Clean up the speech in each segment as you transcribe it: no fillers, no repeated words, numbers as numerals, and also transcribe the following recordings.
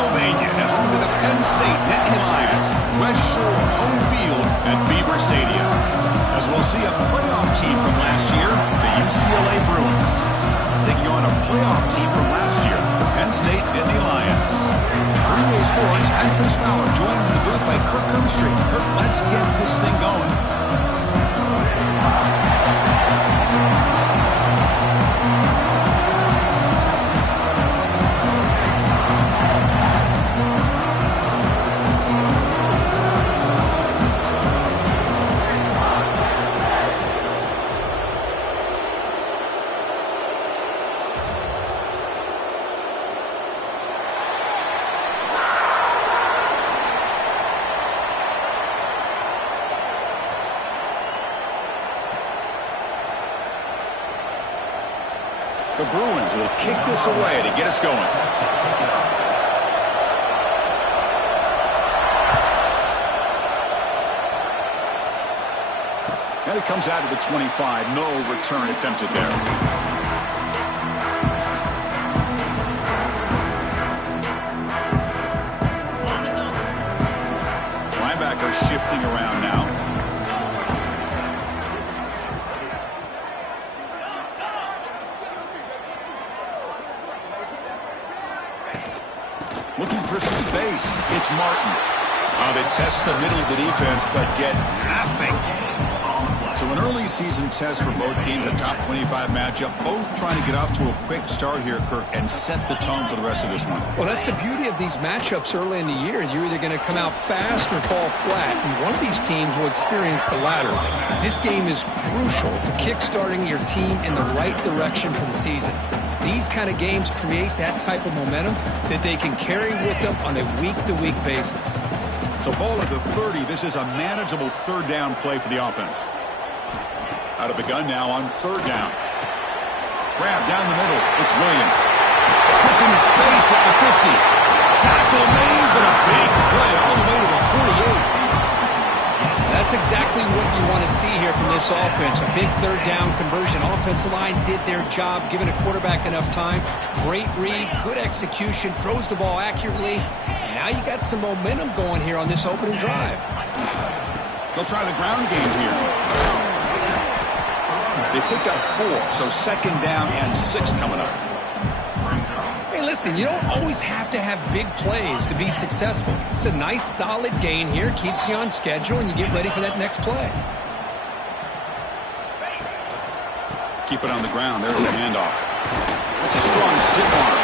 Pennsylvania, at home to the Penn State Nittany Lions. West Shore home field at Beaver Stadium. As we'll see a playoff team from last year, the UCLA Bruins, taking on a playoff team from last year, Penn State Nittany Lions. Green Bay Sports and Chris Fowler, joined in the booth by Kirk Hermstreet. Kirk, let's get this thing going. The Bruins will kick this away to get us going. And it comes out of the 25. No return attempted there. Linebacker shifting around now. Looking for some space. It's Martin. They test the middle of the defense, but get nothing. So an early season test for both teams, a top 25 matchup, both trying to get off to a quick start here, Kirk, and set the tone for the rest of this one. Well, that's the beauty of these matchups early in the year. You're either going to come out fast or fall flat, and one of these teams will experience the latter. This game is crucial to kickstarting your team in the right direction for the season. These kind of games create that type of momentum that they can carry with them on a week-to-week basis. So ball at the 30. This is a manageable third down play for the offense. Out of the gun now on third down. Grab down the middle. It's Williams. Puts into space at the 50. Tackle made, but a big play all the way to the 48. That's exactly what you want to see here from this offense. A big third down conversion. Offensive line did their job, giving a quarterback enough time. Great read, good execution, throws the ball accurately. And now you got some momentum going here on this opening drive. They'll try the ground game here. They picked up 4, so second down and 6 coming up. Hey, listen, you don't always have to have big plays to be successful. It's a nice, solid gain here. Keeps you on schedule, and you get ready for that next play. Keep it on the ground. There's the handoff. It's a strong stiff arm.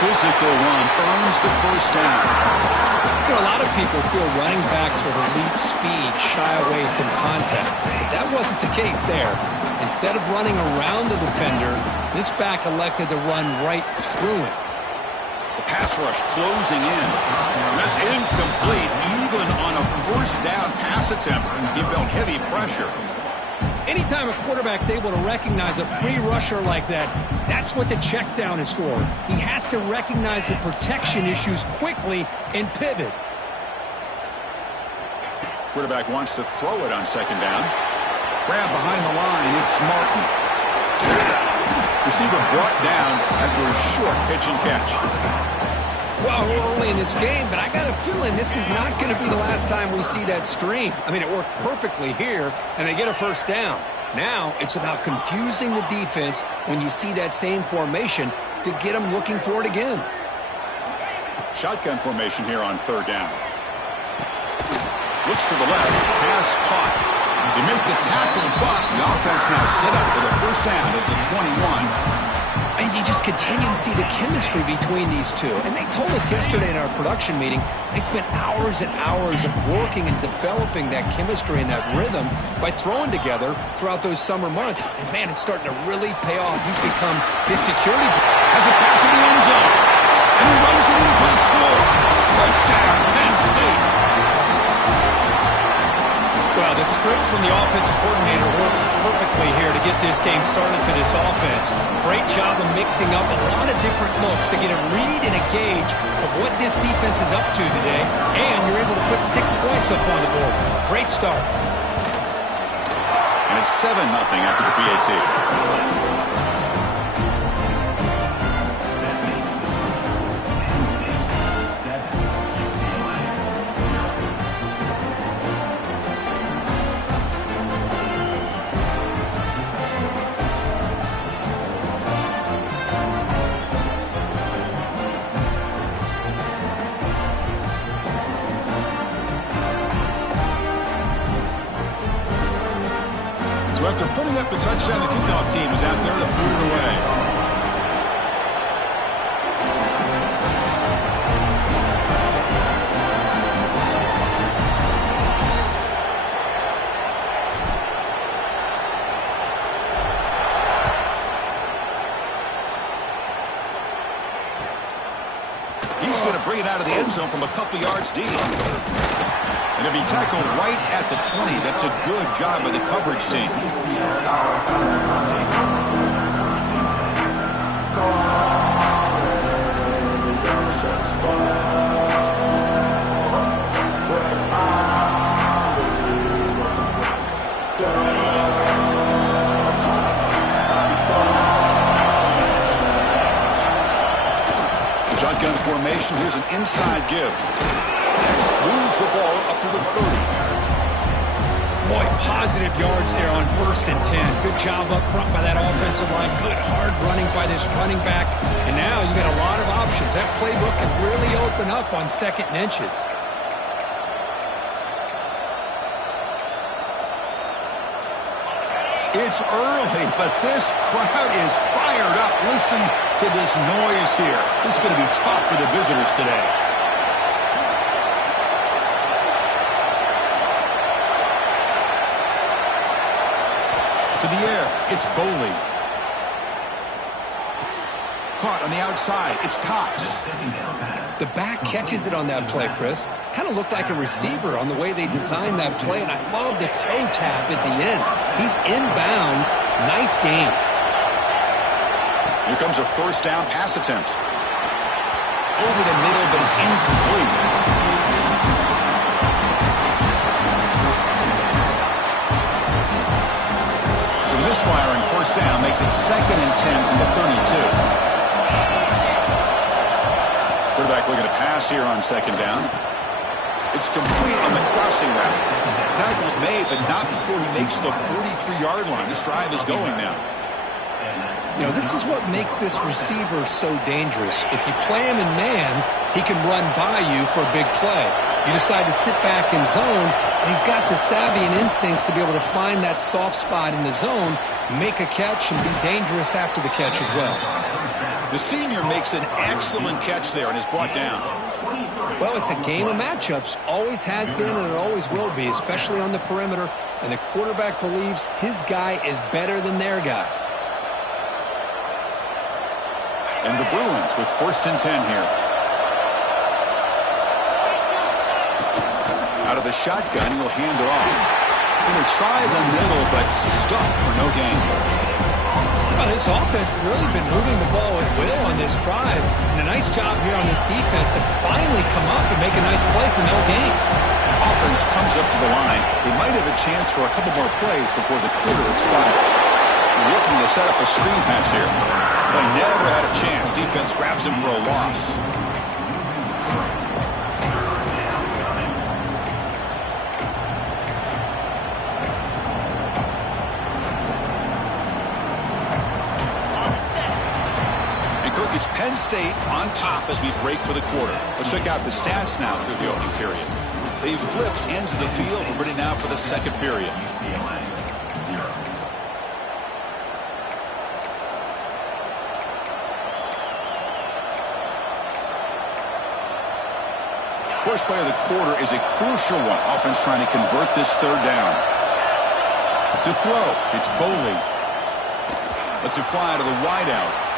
Physical run earns the first down. You know, a lot of people feel running backs with elite speed shy away from contact. But that wasn't the case there. Instead of running around the defender, this back elected to run right through him. The pass rush closing in. That's incomplete. Even on a first down pass attempt, he felt heavy pressure. Anytime a quarterback's able to recognize a free rusher like that, that's what the check down is for. He has to recognize the protection issues quickly and pivot. Quarterback wants to throw it on second down. Grab behind the line. It's Martin. Receiver brought down after a short pitch and catch. Well, we're early in this game, but I got a feeling this is not going to be the last time we see that screen. I mean, it worked perfectly here, and they get a first down. Now it's about confusing the defense when you see that same formation to get them looking for it again. Shotgun formation here on third down. Looks to the left. Pass caught. They make the tackle, but the offense now set up with a first down at the 21. And you just continue to see the chemistry between these two. And they told us yesterday in our production meeting, they spent hours and hours of working and developing that chemistry and that rhythm by throwing together throughout those summer months. And, man, it's starting to really pay off. He's become his security. Has it back to the end zone. And he runs it in for the score. Touchdown, Penn State. Well, the script from the offensive coordinator works perfectly here to get this game started for this offense. Great job of mixing up a lot of different looks to get a read and a gauge of what this defense is up to today, and you're able to put 6 points up on the board. Great start. And it's 7-0 after the PAT. So after putting up the touchdown, the kickoff team is out there to put it away. He's going to bring it out of the end zone from a couple yards deep. And he'll be tackled right at the 20. That's a good job by the coverage team. Shotgun formation. Here's an inside give. Moves the ball up to the 30. Boy, positive yards there on 1st and 10. Good job up front by that offensive line. Good hard running by this running back. And now you got a lot of options. That playbook can really open up on 2nd and inches. It's early, but this crowd is fired up. Listen to this noise here. This is going to be tough for the visitors today. To the air, it's Boley. Caught on the outside, it's Cox. The back catches it on that play, Chris. Kind of looked like a receiver on the way they designed that play, and I love the toe tap at the end. He's inbounds. Nice game. Here comes a 1st down pass attempt. Over the middle, but it's incomplete. So the misfire on 1st down makes it 2nd and 10 from the 32. Quarterback looking to pass here on 2nd down. It's complete on the crossing route. Tackle's made, but not before he makes the 43-yard line. This drive is going now. You know, this is what makes this receiver so dangerous. If you play him in man, he can run by you for a big play. You decide to sit back in zone, and he's got the savvy and instincts to be able to find that soft spot in the zone, make a catch, and be dangerous after the catch as well. The senior makes an excellent catch there and is brought down. Well, it's a game of matchups. Always has been and it always will be, especially on the perimeter. And the quarterback believes his guy is better than their guy. And the Bruins with 1st and 10 here. Out of the shotgun, he'll hand it off. And they try the middle, but stuck for no gain. Well, this offense has really been moving the ball at will on this drive. And a nice job here on this defense to finally come up and make a nice play for no gain. Offense comes up to the line. They might have a chance for a couple more plays before the quarter expires. Looking to set up a screen pass here. They never had a chance. Defense grabs him for a loss. It's Penn State on top as we break for the quarter. Let's check out the stats now through the opening period. They've flipped ends of the field. We're ready now for the 2nd period. First play of the quarter is a crucial one. Offense trying to convert this 3rd down. To throw, it's Boley. Lets it fly to the wideout.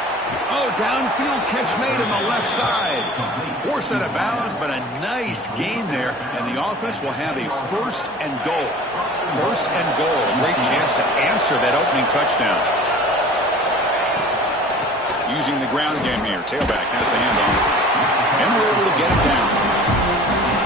Oh, downfield catch made on the left side. Poor set of balance, but a nice gain there. And the offense will have a 1st and goal. 1st and goal. A great chance to answer that opening touchdown. Using the ground game here. Tailback has the handoff. And we're able to get it down.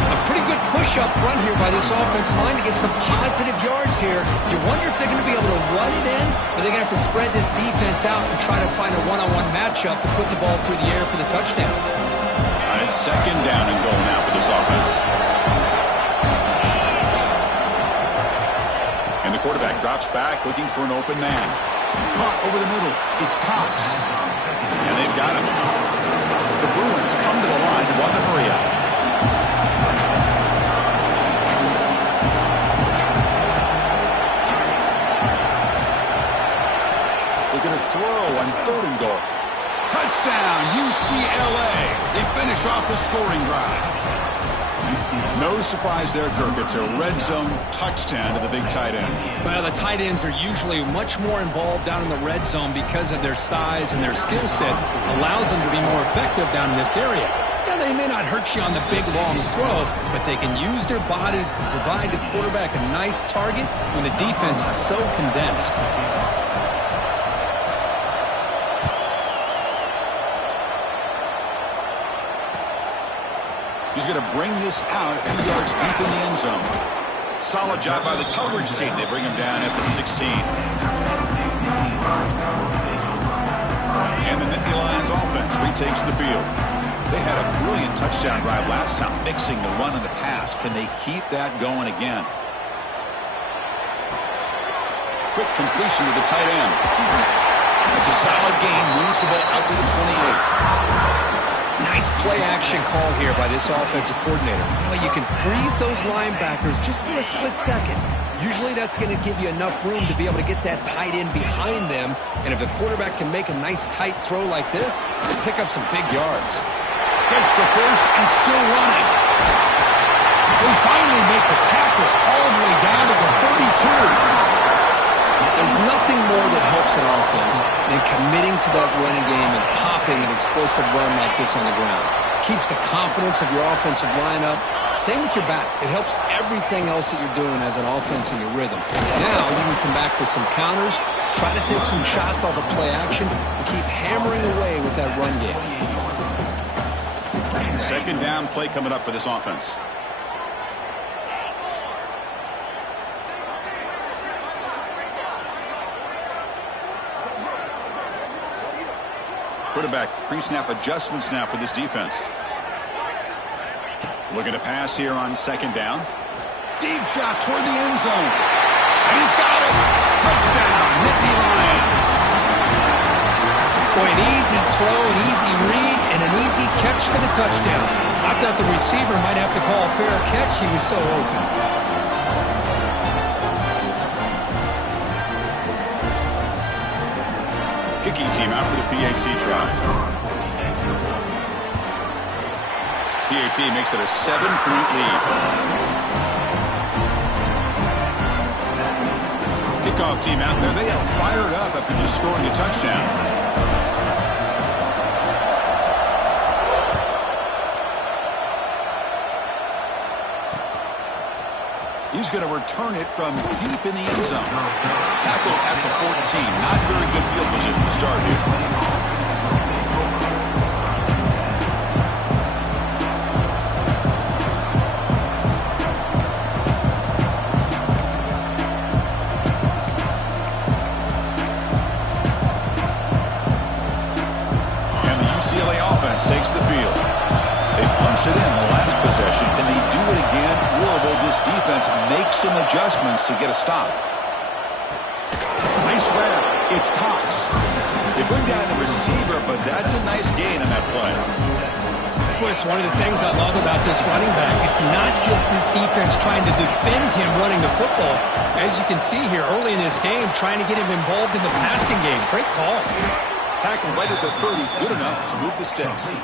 A pretty good push up front here by this offense line to get some positive yards here. You wonder if they're going to be able to run it in, or they're going to have to spread this defense out and try to find a one-on-one matchup to put the ball through the air for the touchdown. All right, 2nd down and goal now for this offense. And the quarterback drops back looking for an open man. Caught over the middle. It's Cox. And they've got him. The Bruins come to the line to run the hurry out. off the scoring drive. No surprise there, Kirk. It's a red zone touchdown to the big tight end. Well, the tight ends are usually much more involved down in the red zone because of their size, and their skill set allows them to be more effective down in this area. Now, they may not hurt you on the big, long throw, but they can use their bodies to provide the quarterback a nice target when the defense is so condensed. He's going to bring this out a few yards deep in the end zone. Solid job by the coverage team. They bring him down at the 16. And the Nittany Lions offense retakes the field. They had a brilliant touchdown drive last time, mixing the run and the pass. Can they keep that going again? Quick completion to the tight end. It's a solid gain. Moves the ball out to the 28. Nice play-action call here by this offensive coordinator. You know, you can freeze those linebackers just for a split second. Usually that's going to give you enough room to be able to get that tight end behind them. And if the quarterback can make a nice tight throw like this, he'll pick up some big yards. Gets the first and still running. They finally make the tackle all the way down to the 32. There's nothing more that helps an offense than committing to that running game and popping an explosive run like this on the ground. Keeps the confidence of your offensive lineup. Same with your back. It helps everything else that you're doing as an offense in your rhythm. Now you can come back with some counters, try to take some shots off of play action, and keep hammering away with that run game. Second down play coming up for this offense. Quarterback pre-snap adjustments now for this defense. Looking to pass here on second down. Deep shot toward the end zone. And he's got it. Touchdown, Nittany Lions. Boy, an easy throw, an easy read, and an easy catch for the touchdown. I thought the receiver might have to call a fair catch. He was so open. Kicking team out for the PAT try. PAT makes it a 7-point lead. Kickoff team out there. They are fired up after just scoring a touchdown. He's going to return it from deep in the end zone. Tackle at the 14. Not very good field position to start here. And the UCLA offense takes the field. They punched it in the last possession. Can they do it again, or will this defense make some adjustments to get a stop? Nice grab. It's Cox. They bring down the receiver, but that's a nice gain on that play. Well, it's one of the things I love about this running back. It's not just this defense trying to defend him running the football. As you can see here early in this game, trying to get him involved in the passing game. Great call. Tackle right at the 30. Good enough to move the sticks.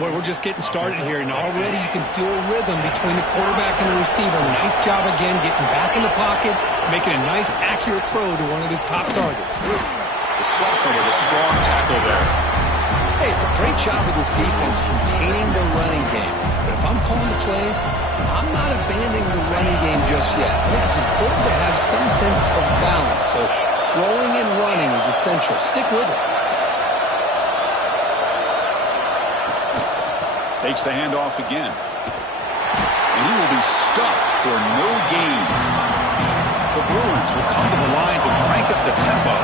Boy, we're just getting started here, and already you can feel a rhythm between the quarterback and the receiver. Nice job again getting back in the pocket, making a nice, accurate throw to one of his top targets. The sophomore with a strong tackle there. Hey, it's a great job of this defense containing the running game. But if I'm calling the plays, I'm not abandoning the running game just yet. I think it's important to have some sense of balance. So throwing and running is essential. Stick with it. Takes the handoff again. And he will be stuffed for no gain. The Bruins will come to the line to crank up the tempo.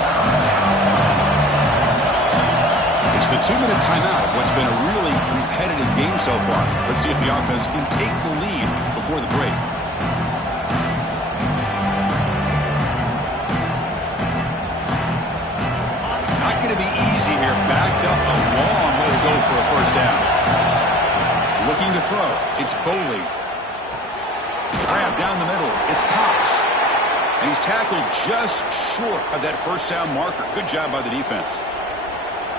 It's the 2-minute timeout of what's been a really competitive game so far. Let's see if the offense can take the lead before the break. Not going to be easy here. Backed up a long way to go for a first down. Looking to throw. It's Boley. Grab down the middle. It's Cox. And he's tackled just short of that first down marker. Good job by the defense.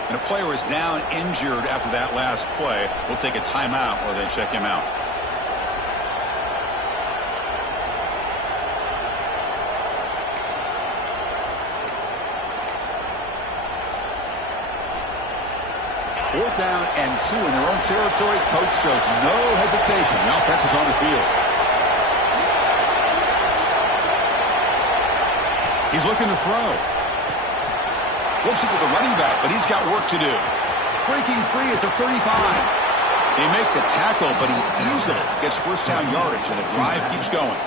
And a player is down injured after that last play. We'll take a timeout or they check him out. Fourth down and 2 in their own territory. Coach shows no hesitation. The offense is on the field. He's looking to throw. Flips it to the running back, but he's got work to do. Breaking free at the 35. They make the tackle, but he easily gets first down yardage, and the drive keeps going.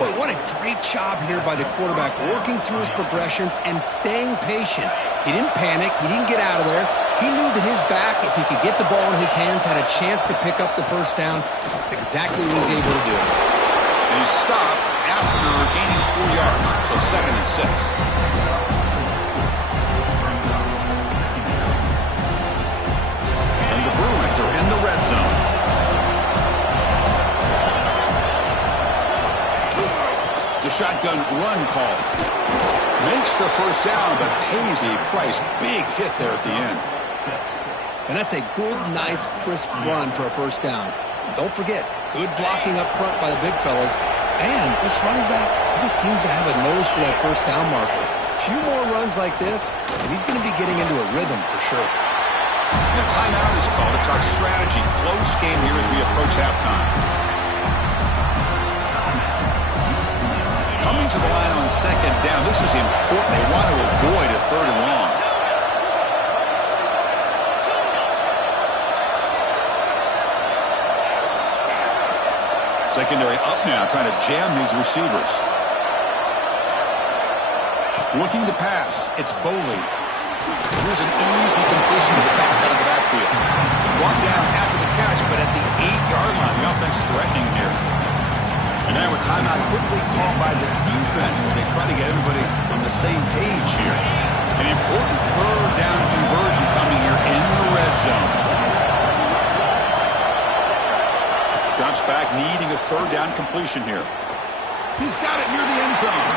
Boy, what a great job here by the quarterback, working through his progressions and staying patient. He didn't panic. He didn't get out of there. He knew that his back, if he could get the ball in his hands, had a chance to pick up the first down. That's exactly what he's able to do. And he's stopped after gaining 4 yards, so 2nd and 6. And the Bruins are in the red zone. It's a shotgun run call. Makes the first down, but pays a price. Big hit there at the end. And that's a good, nice, crisp run for a first down. Don't forget, good blocking up front by the big fellas. And this running back, he just seems to have a nose for that first down marker. A few more runs like this, and he's going to be getting into a rhythm for sure. The timeout is called to talk strategy. Close game here as we approach halftime. Coming to the line on 2nd down. This is important. They want to avoid a 3rd and long. Secondary up now, trying to jam these receivers. Looking to pass. It's Boley. Here's an easy completion to the back out of the backfield. One down after the catch, but at the 8-yard line, the offense threatening here. And now a timeout quickly called by the defense as they try to get everybody on the same page here. An important 3rd down conversion coming here in the red zone. Drops back, needing a 3rd down completion here. He's got it near the end zone.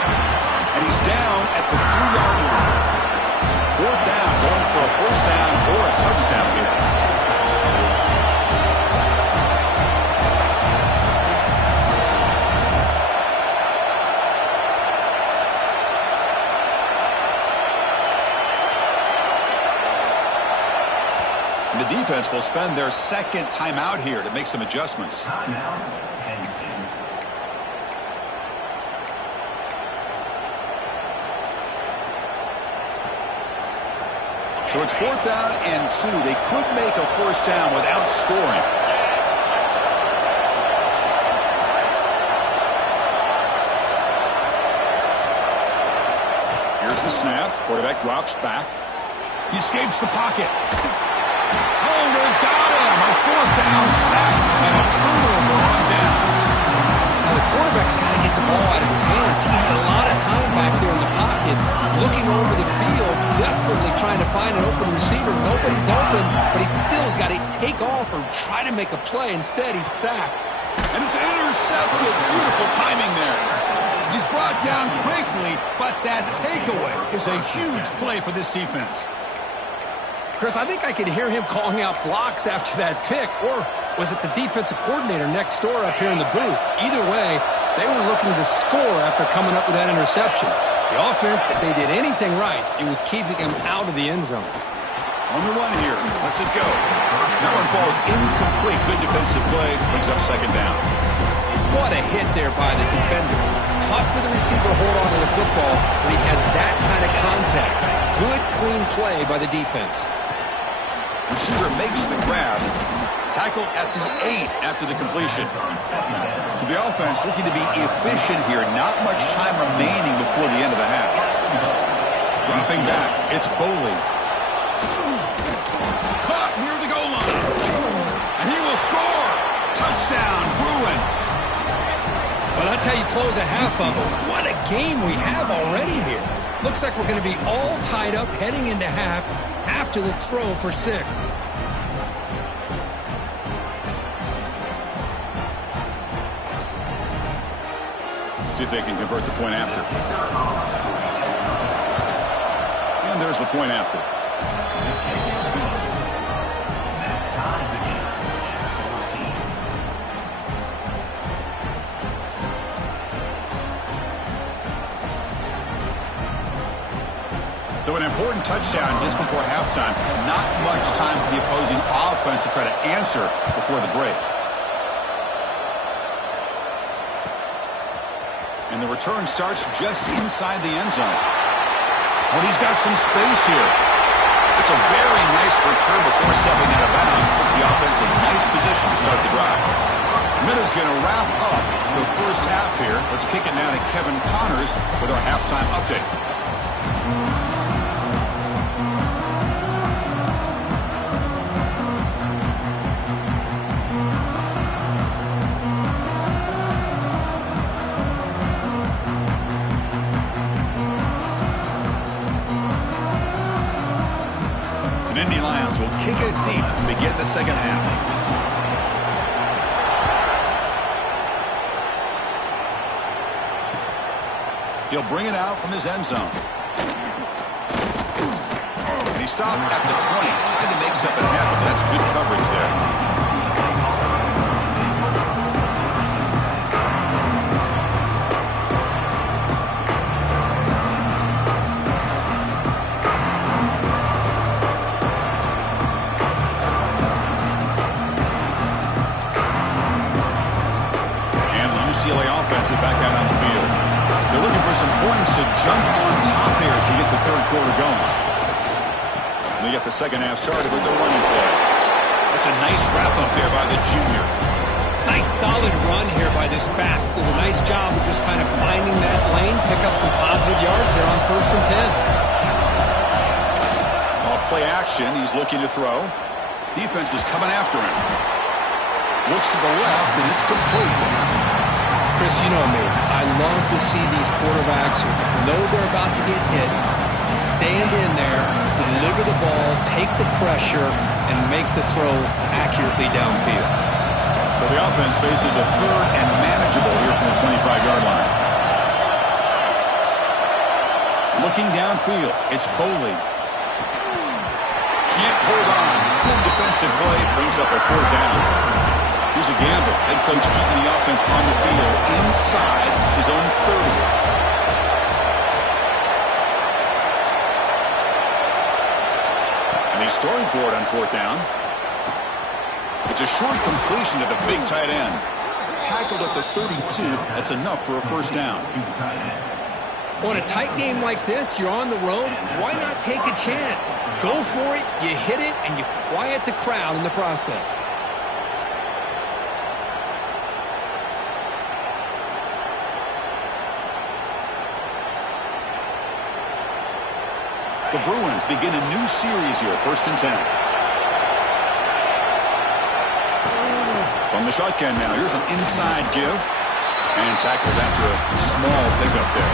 And he's down at the 3-yard line. 4th down, going for a first down or a touchdown here. The defense will spend their 2nd timeout here to make some adjustments. So it's 4th down and 2. They could make a first down without scoring. Here's the snap. Quarterback drops back. He escapes the pocket. Oh, they've got him. A 4th down sack and a turnover on downs. Now the quarterback's got to get the ball out of his hands. He had a lot of time back there in the pocket, looking over the field, desperately trying to find an open receiver. Nobody's open, but he still's got to take off or try to make a play. Instead, he's sacked. And it's intercepted. Beautiful timing there. He's brought down quickly, but that takeaway is a huge play for this defense. Chris, I think I could hear him calling out blocks after that pick, or was it the defensive coordinator next door up here in the booth? Either way, they were looking to score after coming up with that interception. The offense, if they did anything right, it was keeping him out of the end zone. On the run here, lets it go. That one falls incomplete. Good defensive play, brings up 2nd down. What a hit there by the defender. Tough for the receiver to hold on to the football, but he has that kind of contact. Good, clean play by the defense. Receiver makes the grab. Tackled at the 8 after the completion. So the offense looking to be efficient here. Not much time remaining before the end of the half. Dropping back. It's Boley. Caught near the goal line. And he will score. Touchdown, Bruins. Well, that's how you close a half of it. What a game we have already here. Looks like we're going to be all tied up heading into half after the throw for 6. See if they can convert the point after. And there's the point after. So an important touchdown just before halftime. Not much time for the opposing offense to try to answer before the break. And the return starts just inside the end zone. Well, he's got some space here. It's a very nice return before stepping out of bounds. Puts the offense in a nice position to start the drive. Minute's going to wrap up the first half here. Let's kick it now to Kevin Connors with our halftime update. The Indy Lions will kick it deep to begin the second half. He'll bring it out from his end zone. And he stopped at the 20, trying to make something happen. That's good coverage there. And the UCLA offense is back out on the field. They're looking for some points to jump on top here as we get the third quarter going. And they get the second half started with the running play. That's a nice wrap-up there by the junior. Nice solid run here by this back. Did a nice job of just kind of finding that lane, pick up some positive yards there on 1st and 10. Off play action, he's looking to throw. Defense is coming after him. Looks to the left, and it's complete. Chris, you know me. I love to see these quarterbacks who know they're about to get hit, stand in there, deliver the ball, take the pressure, and make the throw accurately downfield. So the offense faces a third and manageable here from the 25-yard line. Looking downfield, it's Boley. Can't hold on. Good defensive play brings up a fourth down. Here's a gamble. Head coach keeping the offense on the field inside his own 30. And he's throwing for it on fourth down. It's a short completion to the big tight end. Tackled at the 32. That's enough for a first down. On a tight game like this, you're on the road. Why not take a chance? Go for it, you hit it, and you quiet the crowd in the process. The Bruins begin a new series here, 1st and 10. From the shotgun now, here's an inside give. And tackled after a small pickup there.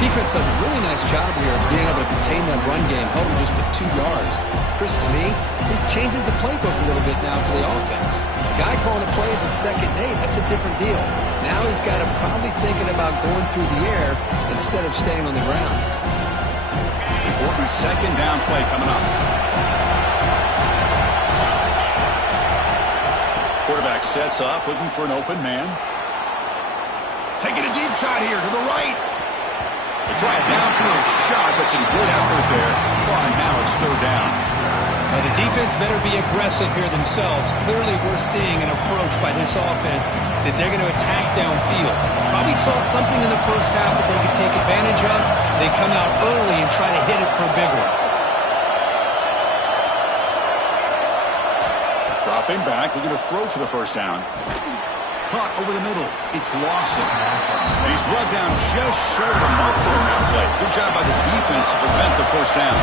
Defense does a really nice job here of being able to contain that run game, held him just to 2 yards. Chris, to me, this changes the playbook a little bit now for the offense. The guy calling the plays at 2nd and 8, that's a different deal. Now he's got to probably thinking about going through the air instead of staying on the ground. Important second down play coming up. Quarterback sets up, looking for an open man. Taking a deep shot here to the right. They try a downfield shot, but some good effort there. Oh, and now it's 3rd down. Now the defense better be aggressive here themselves. Clearly we're seeing an approach by this offense that they're going to attack downfield. Probably saw something in the first half that they could take advantage of. They come out early and try to hit it for a big one. Dropping back, looking to throw for the first down. Caught over the middle. It's Lawson. And he's brought down just short of a marker in that play. Good job by the defense to prevent the first down.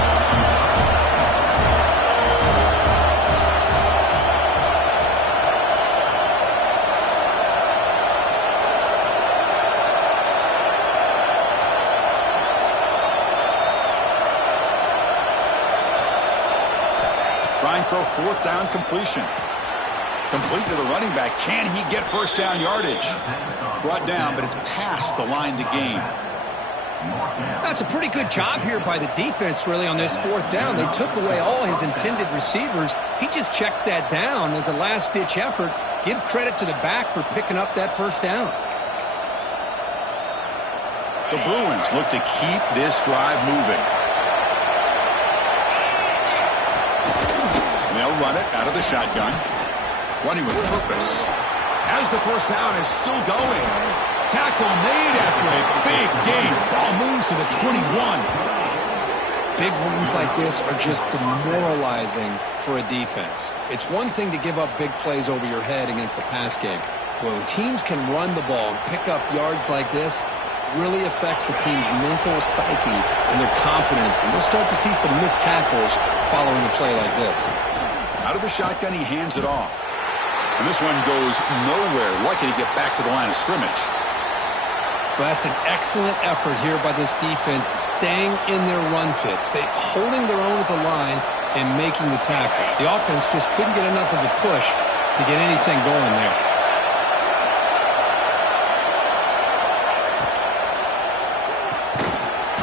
Trying for a 4th down completion. Complete to the running back. Can he get first down yardage? Brought down, but it's past the line to gain. That's a pretty good job here by the defense, really, on this 4th down. They took away all his intended receivers. He just checks that down as a last-ditch effort. Give credit to the back for picking up that first down. The Bruins look to keep this drive moving. of the shotgun. Running with purpose. As the first down is still going. Tackle made after a big gain. Ball moves to the 21. Big runs like this are just demoralizing for a defense. It's one thing to give up big plays over your head against the pass game. When teams can run the ball and pick up yards like this, it really affects the team's mental psyche and their confidence. And you'll start to see some missed tackles following a play like this. Out of the shotgun, he hands it off. And this one goes nowhere. Lucky to get back to the line of scrimmage. Well, that's an excellent effort here by this defense, staying in their run fit, holding their own at the line and making the tackle. The offense just couldn't get enough of a push to get anything going there.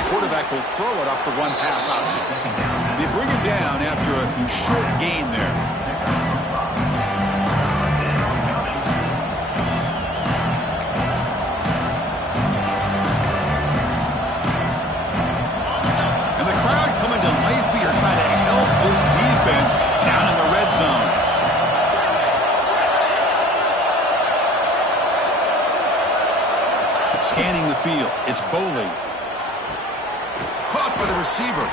Quarterback will throw it off the run-pass option. They bring him down after a short gain there. Down in the red zone. Scanning the field. It's Boley. Caught by the receiver.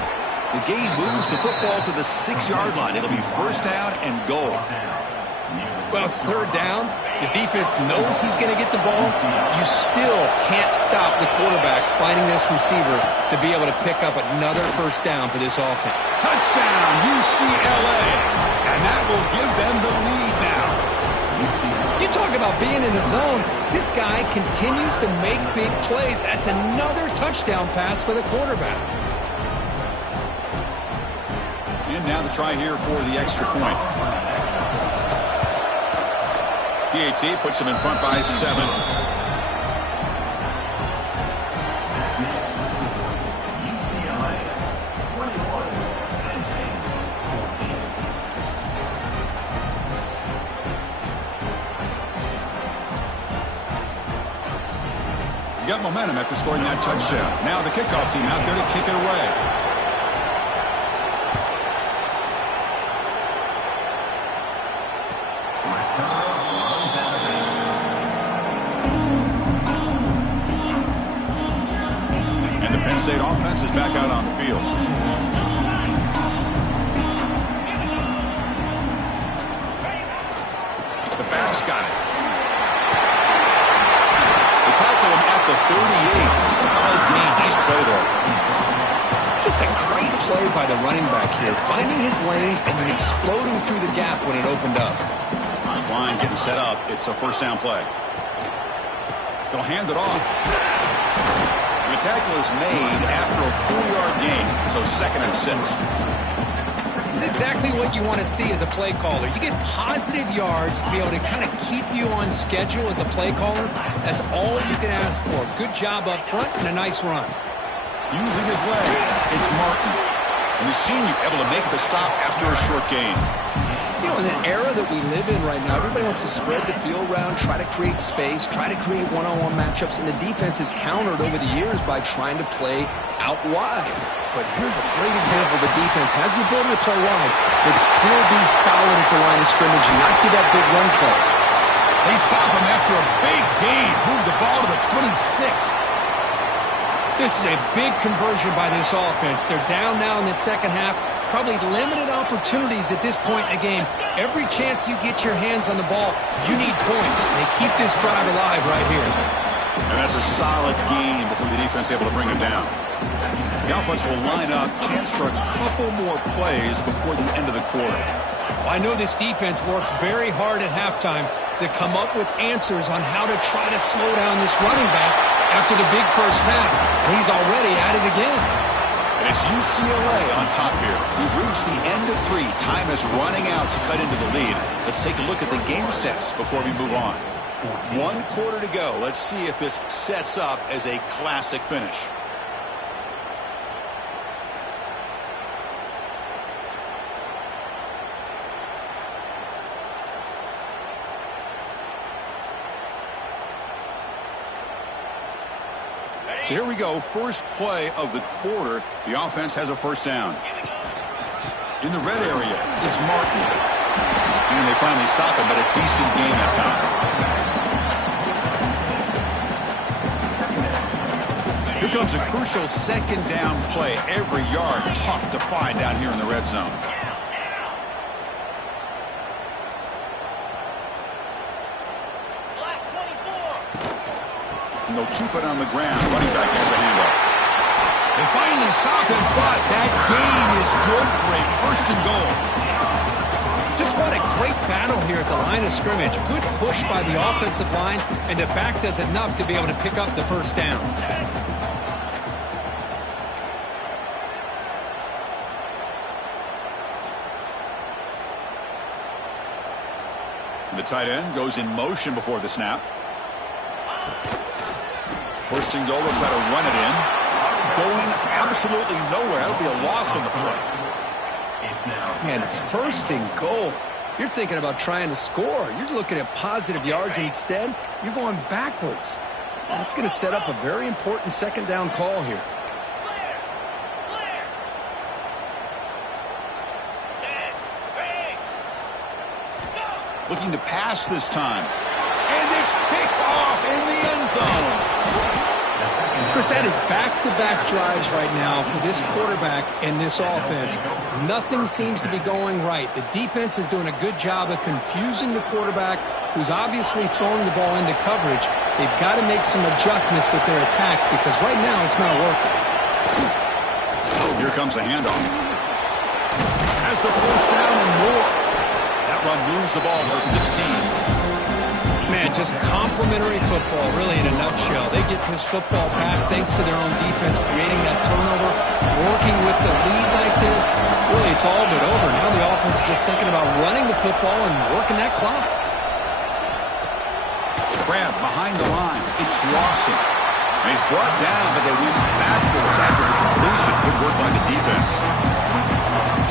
The gain moves the football to the 6-yard line. It'll be first down and goal. Well, it's third down. The defense knows he's going to get the ball. You still can't stop the quarterback finding this receiver to be able to pick up another first down for this offense. Touchdown, UCLA. And that will give them the lead now. You talk about being in the zone. This guy continues to make big plays. That's another touchdown pass for the quarterback. And now the try here for the extra point. PAT puts him in front by 7. You got momentum after scoring that touchdown. Now the kickoff team out there to kick it away. State offense is back out on the field. The back's got it. They tackle him at the 38. Solid gain. Nice play there. Just a great play by the running back here, finding his lanes and then exploding through the gap when it opened up. This line getting set up. It's a first down play. They'll hand it off. The tackle is made after a 4-yard gain, so 2nd and 6. It's exactly what you want to see as a play caller. You get positive yards to be able to kind of keep you on schedule as a play caller. That's all you can ask for. Good job up front and a nice run. Using his legs, it's Martin. And the senior able to make the stop after a short gain. You know, in the era that we live in right now, everybody wants to spread the field around, try to create space, try to create one-on-one matchups, and the defense is countered over the years by trying to play out wide. But here's a great example. The defense has the ability to play wide, but still be solid at the line of scrimmage and not give up big run plays. They stop him after a big gain. Move the ball to the 26. This is a big conversion by this offense. They're down now in the second half. Probably limited opportunities at this point in the game. Every chance you get your hands on the ball, you need points. They keep this drive alive right here. And that's a solid game before the defense able to bring it down. The offense will line up. Chance for a couple more plays before the end of the quarter. Well, I know this defense worked very hard at halftime to come up with answers on how to try to slow down this running back after the big first half. And he's already at it again. And it's UCLA on top here. We've reached the end of 3. Time is running out to cut into the lead. Let's take a look at the game sets before we move on. 1 quarter to go. Let's see if this sets up as a classic finish. So here we go. First play of the quarter. The offense has a first down. In the red area, it's Martin. And they finally stop him, but a decent gain that time. Here comes a crucial second down play. Every yard tough to find down here in the red zone. And they'll keep it on the ground. Running back has the handoff. They finally stop it, but that gain is good for a first and goal. Just what a great battle here at the line of scrimmage. Good push by the offensive line, and the back does enough to be able to pick up the first down. The tight end goes in motion before the snap. First and goal, they'll try to run it in. Going absolutely nowhere. That'll be a loss on the play. Man, it's first and goal. You're thinking about trying to score. You're looking at positive yards instead. You're going backwards. That's going to set up a very important second down call here. Looking to pass this time. And it's picked off in the end zone. Chris, that is back-to-back drives right now for this quarterback and this offense. Nothing seems to be going right. The defense is doing a good job of confusing the quarterback, who's obviously throwing the ball into coverage. They've got to make some adjustments with their attack because right now it's not working. Oh, here comes the handoff. Has the first down and more. That run moves the ball to the 16. Man, just complimentary football, really, in a nutshell. They get this football back thanks to their own defense, creating that turnover, working with the lead like this. Really, it's all but over. Now the offense is just thinking about running the football and working that clock. Grab behind the line. It's Lawson. And he's brought down, but they went backwards after the completion. Good work by the defense.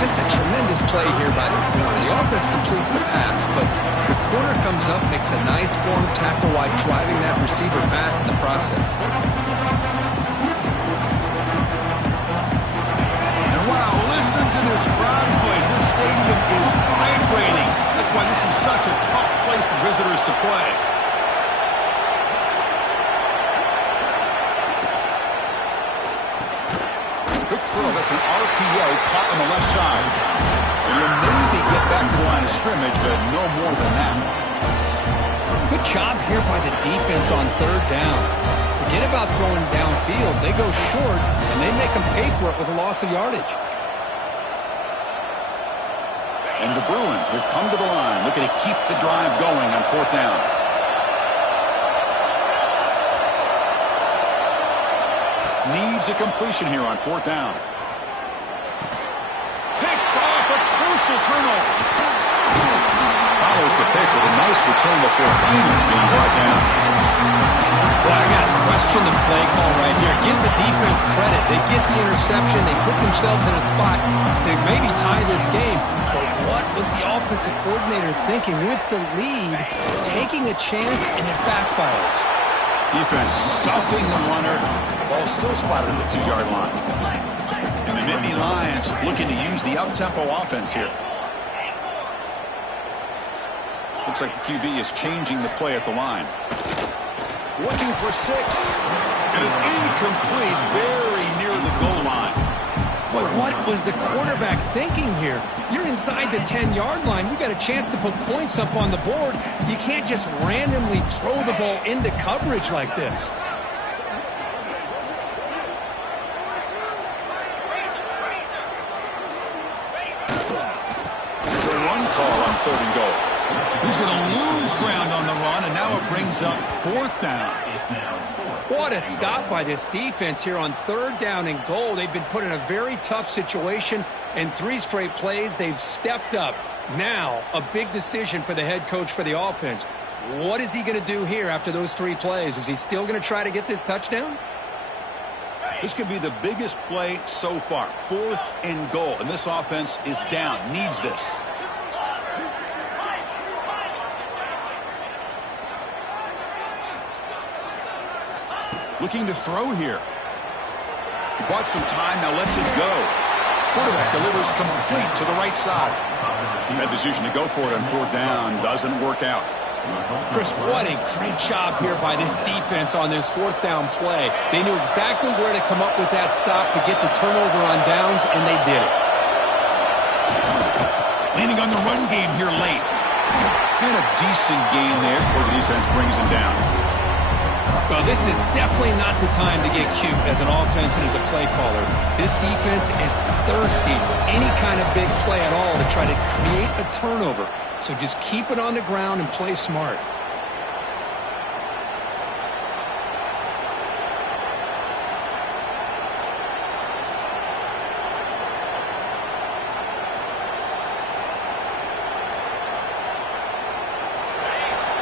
Just a tremendous play here by the corner. The offense completes the pass, but the corner comes up, makes a nice form tackle while driving that receiver back in the process. And wow, listen to this crowd noise. This stadium is vibrating. That's why this is such a tough place for visitors to play. Quick throw, that's an RPO caught on the left side. And he'll maybe get back to the line of scrimmage, but no more than that. Good job here by the defense on third down. Forget about throwing downfield. They go short, and they make them pay for it with a loss of yardage. And the Bruins will come to the line, looking to keep the drive going on fourth down. Needs a completion here on fourth down. Picked off, a crucial turnover. Follows the pick with a nice return before finally being brought down. Well, I got to question the play call right here. Give the defense credit. They get the interception. They put themselves in a spot to maybe tie this game. But what was the offensive coordinator thinking with the lead, taking a chance, and it backfires? Defense stuffing the runner. Ball still spotted at the 2-yard line. And the Nittany Lions looking to use the up-tempo offense here. Looks like the QB is changing the play at the line. Looking for 6. And it's incomplete, very near the goal line. Boy, what was the quarterback thinking here? You're inside the 10-yard line. You got a chance to put points up on the board. You can't just randomly throw the ball into coverage like this. There's a run call on third and goal. He's going to lose ground on the run, and now it brings up fourth down. What a stop by this defense here on third down and goal. They've been put in a very tough situation, and 3 straight plays, they've stepped up. Now, a big decision for the head coach for the offense. What is he going to do here after those 3 plays? Is he still going to try to get this touchdown? This could be the biggest play so far. Fourth and goal, and this offense is down, needs this. Looking to throw here. He bought some time, now lets it go. Quarterback delivers complete to the right side. That decision to go for it on fourth down doesn't work out. Chris, what a great job here by this defense on this fourth down play. They knew exactly where to come up with that stop to get the turnover on downs, and they did it. Leaning on the run game here late. And a decent gain there before the defense brings him down. Well, this is definitely not the time to get cute as an offense and as a play caller. This defense is thirsty for any kind of big play at all to try to create a turnover. So just keep it on the ground and play smart.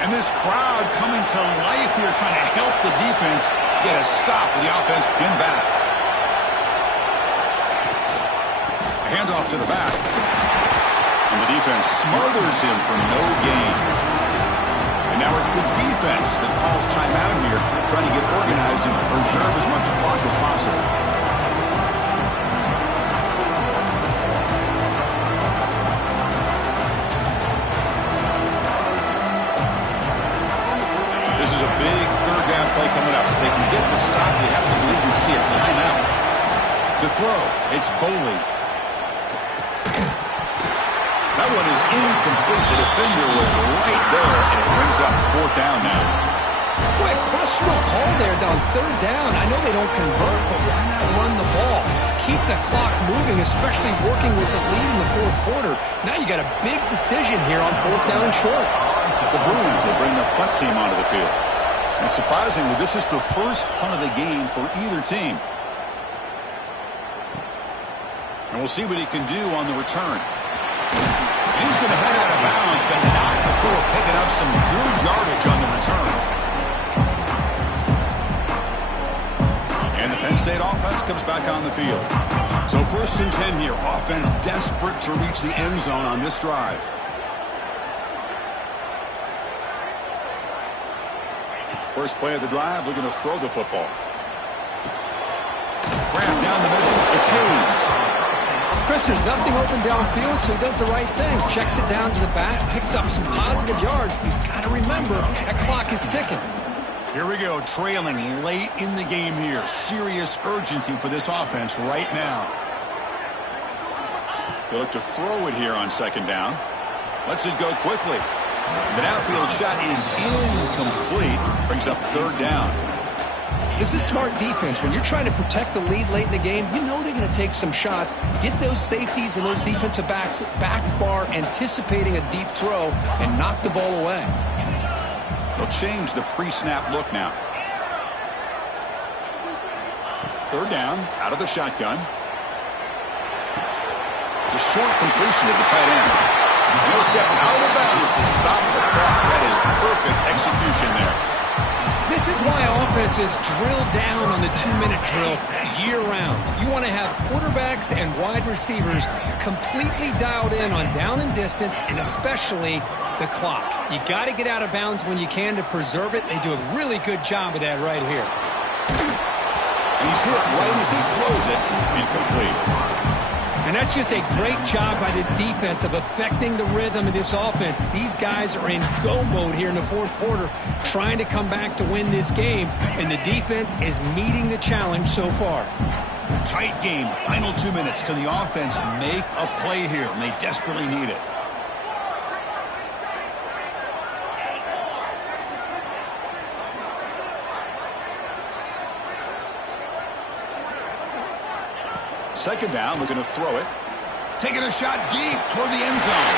And this crowd coming to life here, trying to help the defense get a stop with the offense pinned back. A handoff to the back. And the defense smothers him for no gain. And now it's the defense that calls timeout here, trying to get organized and preserve as much clock as possible. This is a big third down play coming up. If they can get the stop, you have to believe you'd see a timeout. To throw, it's Boley. That one is incomplete. The defender was right there, and it brings up fourth down now. Boy, questionable call there down third down. I know they don't convert, but why not run the ball? Keep the clock moving, especially working with the lead in the fourth quarter. Now you got a big decision here on fourth down and short. The Bruins will bring the punt team onto the field. And surprisingly, this is the first punt of the game for either team. And we'll see what he can do on the return. He's going to head out of bounds, but not before picking up some good yardage on the return. And the Penn State offense comes back on the field. So 1st and 10 here. Offense desperate to reach the end zone on this drive. First play of the drive, looking to throw the football. Grab down the middle. It's Hayes. Chris, there's nothing open downfield, so he does the right thing. Checks it down to the back, picks up some positive yards, but he's got to remember that clock is ticking. Here we go, trailing late in the game here. Serious urgency for this offense right now. They look to throw it here on second down. Lets it go quickly. The downfield shot is incomplete. Brings up third down. This is smart defense. When you're trying to protect the lead late in the game, you know they're going to take some shots, get those safeties and those defensive backs back far, anticipating a deep throw, and knock the ball away. They'll change the pre-snap look now. Third down, out of the shotgun. It's a short completion to the tight end. He'll step out of bounds to stop the clock. That is perfect execution there. This is why offenses drill down on the 2-minute drill year-round. You want to have quarterbacks and wide receivers completely dialed in on down and distance, and especially the clock. You got to get out of bounds when you can to preserve it. They do a really good job of that right here. He's hit right as he throws it. Incomplete. And that's just a great job by this defense of affecting the rhythm of this offense. These guys are in go mode here in the fourth quarter, trying to come back to win this game, and the defense is meeting the challenge so far. Tight game, final 2 minutes. Can the offense make a play here? And they desperately need it. Second down, looking to throw it. Taking a shot deep toward the end zone.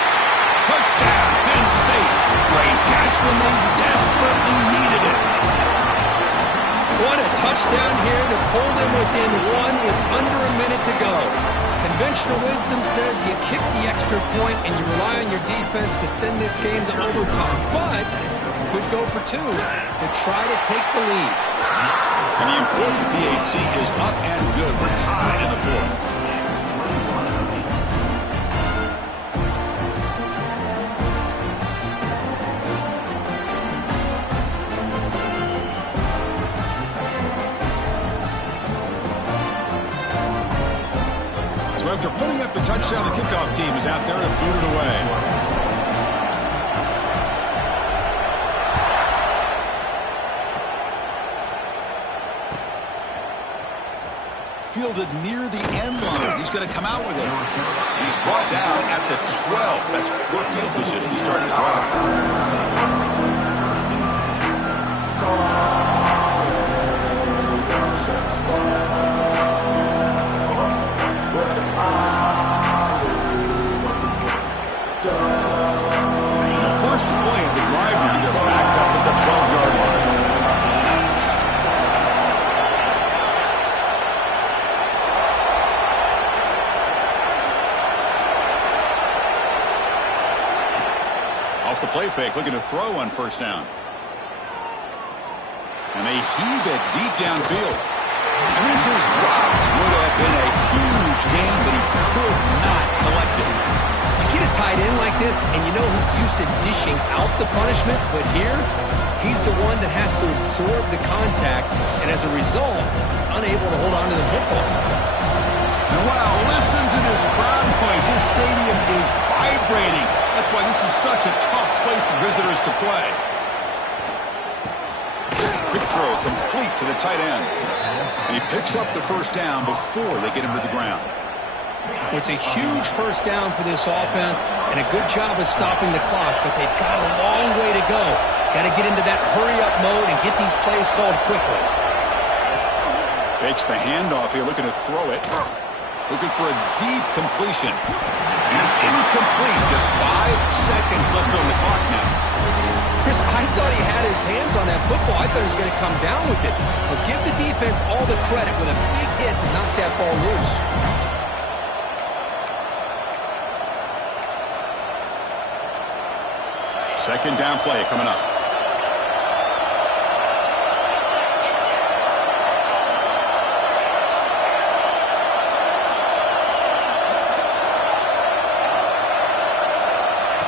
Touchdown, Penn State. Great catch when they desperately needed it. What a touchdown here to pull them within one with under a minute to go. Conventional wisdom says you kick the extra point and you rely on your defense to send this game to overtime. But it could go for two to try to take the lead. And the important PAT is up and good. We're tied in the fourth. After putting up the touchdown, the kickoff team is out there to boot it away. Fielded near the end line. He's going to come out with it. He's brought down at the 12. That's poor field position. He's starting to drive. The first play of the drive now, they're backed up at the 12-yard line. Off the play fake, looking to throw on first down. And they heave it deep downfield. And this is dropped. Would have been a huge gain, but he could not collect it. You get a tight end like this, and you know he's used to dishing out the punishment, but here, he's the one that has to absorb the contact, and as a result, he's unable to hold on to the football. And wow, listen to this crowd noise. This stadium is vibrating. That's why this is such a tough place for visitors to play. Quick throw complete to the tight end. And he picks up the first down before they get him to the ground. It's a huge first down for this offense and a good job of stopping the clock, but they've got a long way to go. Got to get into that hurry-up mode and get these plays called quickly. Fakes the handoff here, looking to throw it. Looking for a deep completion. And it's incomplete. Just 5 seconds left on the clock now. Chris, I thought he had his hands on that football. I thought he was going to come down with it. But give the defense all the credit with a big hit to knock that ball loose. Second down play coming up.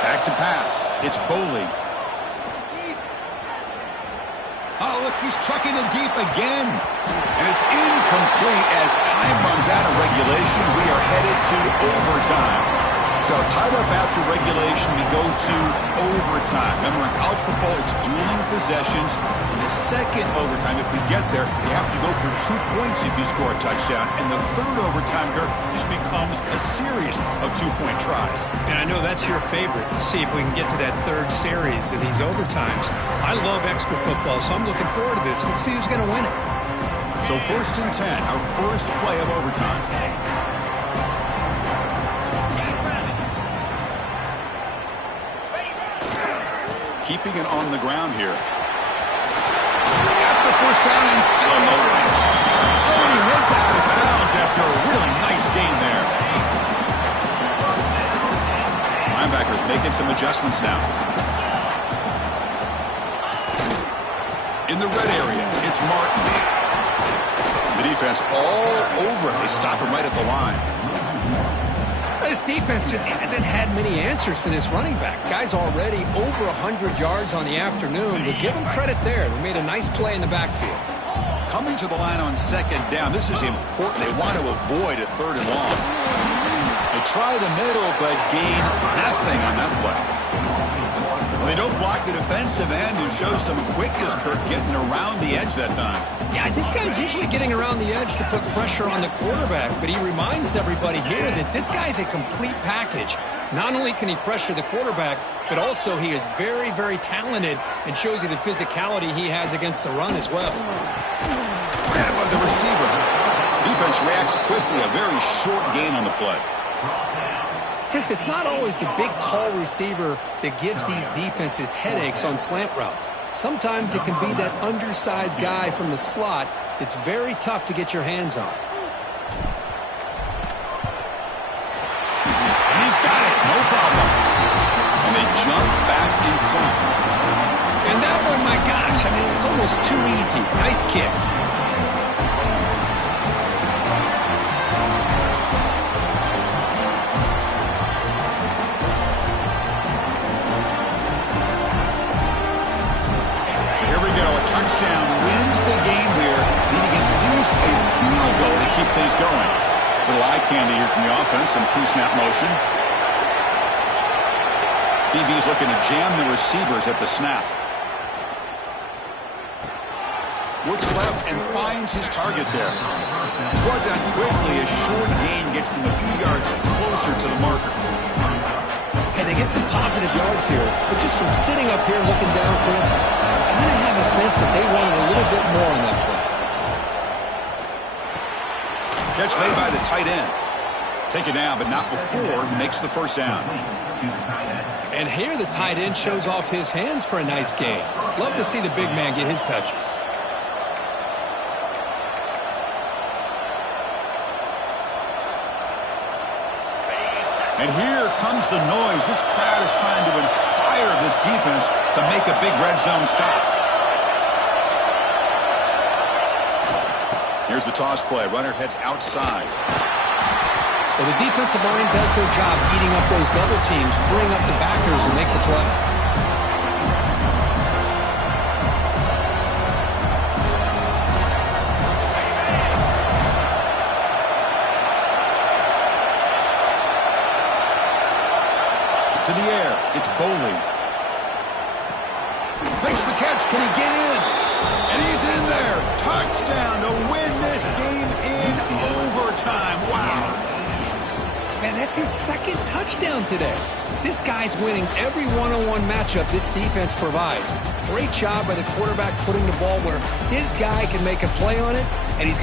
Back to pass. It's Boley. Oh, look, he's trucking it deep again. And it's incomplete as time runs out of regulation. We are headed to overtime. So tied up after regulation, we go to overtime. Remember, in college football, it's dueling possessions. In the second overtime, if we get there, you have to go for 2 points if you score a touchdown. And the third overtime, just becomes a series of 2-point tries. And I know that's your favorite, to see if we can get to that third series in these overtimes. I love extra football, so I'm looking forward to this. Let's see who's going to win it. So 1st and 10, our first play of overtime. Keeping it on the ground here. Got the first down and still motoring. Oh, and he heads out of bounds after a really nice gain there. Linebackers making some adjustments now. In the red area, it's Martin. The defense all over. They stop him right at the line. This defense just hasn't had many answers for this running back. Guy's already over 100 yards on the afternoon, but give him credit there. They made a nice play in the backfield. Coming to the line on second down, this is important. They want to avoid a third and long. They try the middle, but gain nothing on that play. Well, they don't block the defensive end, who shows some quickness, Kirk, getting around the edge that time. Yeah, this guy's usually getting around the edge to put pressure on the quarterback, but he reminds everybody here that this guy's a complete package. Not only can he pressure the quarterback, but also he is very, very talented and shows you the physicality he has against the run as well. Grabbed by the receiver. Defense reacts quickly, a very short gain on the play. Chris, it's not always the big, tall receiver that gives these defenses headaches on slant routes. Sometimes it can be that undersized guy from the slot that's very tough to get your hands on. And he's got it, no problem. And they jump back in front. And that one, my gosh, I mean, it's almost too easy. Nice kick. Touchdown wins the game here, needing at least a field goal to keep things going. Little eye candy here from the offense. Some pre-snap motion. DB's looking to jam the receivers at the snap. Looks left and finds his target there. It's brought down quickly. A short gain gets them a few yards closer to the marker. Hey, they get some positive yards here, but just from sitting up here looking down, Chris, I kind of have a sense that they wanted a little bit more on that play. Catch made by the tight end. Take it down, but not before he makes the first down. And here the tight end shows off his hands for a nice gain. Love to see the big man get his touches. And here comes the noise. This crowd is trying to inspire this defense to make a big red zone stop. Here's the toss play. Runner heads outside. Well, the defensive line does their job eating up those double teams, freeing up the backers and make the play. To the air, it's Boley. Makes the catch, can he get in? And he's in there. Touchdown to win this game in overtime. Wow. Man, that's his second touchdown today. This guy's winning every one-on-one matchup this defense provides. Great job by the quarterback putting the ball where his guy can make a play on it, and he's